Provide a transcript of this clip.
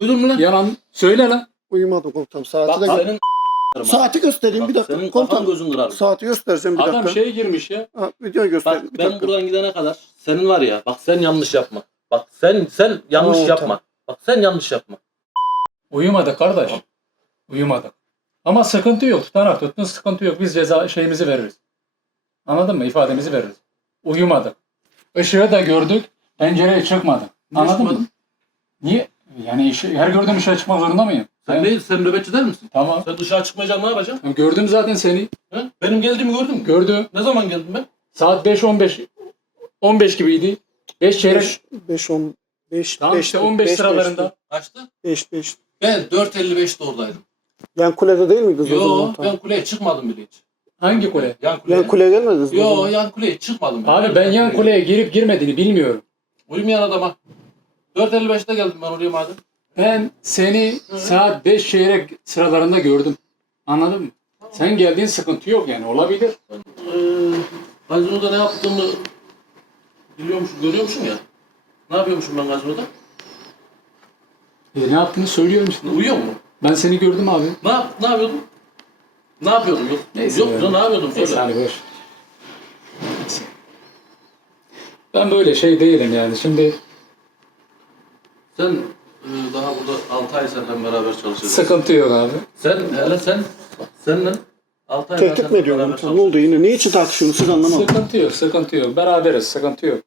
Duydun mu lan? Yalan söyle lan. Uyumadım komutanım. Saati Bak de senin Saati göstereyim Bak, bir dakika. Senin kafan Komutanım. gözün kırarım. Saati göstereceğim bir Adam dakika. şeye girmiş ya. Ha, videoyu göstereyim Bak bir ben dakika. buradan gidene kadar senin var ya bak sen yanlış yapma. Bak sen sen yanlış Tamam, yapma. tamam. Bak sen yanlış yapma. Uyumadık kardeş. Uyumadık. Ama sıkıntı yok. Tutanak tuttun sıkıntı yok. Biz ceza şeyimizi veririz. Anladın mı? İfademizi veririz. Uyumadık. Işığı da gördük. Pencereye çıkmadık. Anladın mı? çıkmadın? Niye? Yani işi, her gördüğüm işe çıkmak zorunda mıyım? Sen Ben- değil sen nöbetçi der misin? Tamam. Sen dışarı çıkmayacaksın ne yapacaksın? Gördüm zaten seni. He? Benim geldiğimi gördün mü? Gördüm. Ne zaman geldim ben? Saat 5-15 15 gibiydi. 5 çeyrek. 5 5 10 5 Tamam işte 15 sıralarında. Kaçtı? 5 5. Ben 4.55'te oradaydım. Yan kulede değil miydiniz o Yo zaman? ben kuleye çıkmadım bile hiç. Hangi kule? Yan kuleye. Yan kuleye gelmediniz mi? o Yo zaman? yan kuleye çıkmadım. Abi ben yan kuleye girip girmediğini bilmiyorum. Uyumayan adama. 4.55'te geldim ben oraya madem. Ben seni saat 5 çeyrek sıralarında gördüm. Anladın mı? Sen geldiğin sıkıntı yok yani olabilir. Ee, gazinoda ne yaptığımı biliyormuşum, görüyormuşum ya. Ne yapıyormuşum ben gazinoda? E, ne yaptığını söylüyorum işte. Uyuyor mu? Ben seni gördüm abi. Ne, yap, ne yapıyordum? Ne yapıyordum? Yok, Neyse yok ya. ne yapıyordum? Söyle. Neyse hani boş. Neyse. Ben böyle şey değilim yani. Şimdi Sen e, daha burada 6 ay senden beraber çalışıyorsun. sıkıntı yok abi. Sen, hele sen, senle 6 ay Tehdit mi ediyorsun komutanım? Ne oldu yine? Ne için tartışıyorsunuz siz anlamadım. Sıkıntı yok, sıkıntı yok. Beraberiz, sıkıntı yok.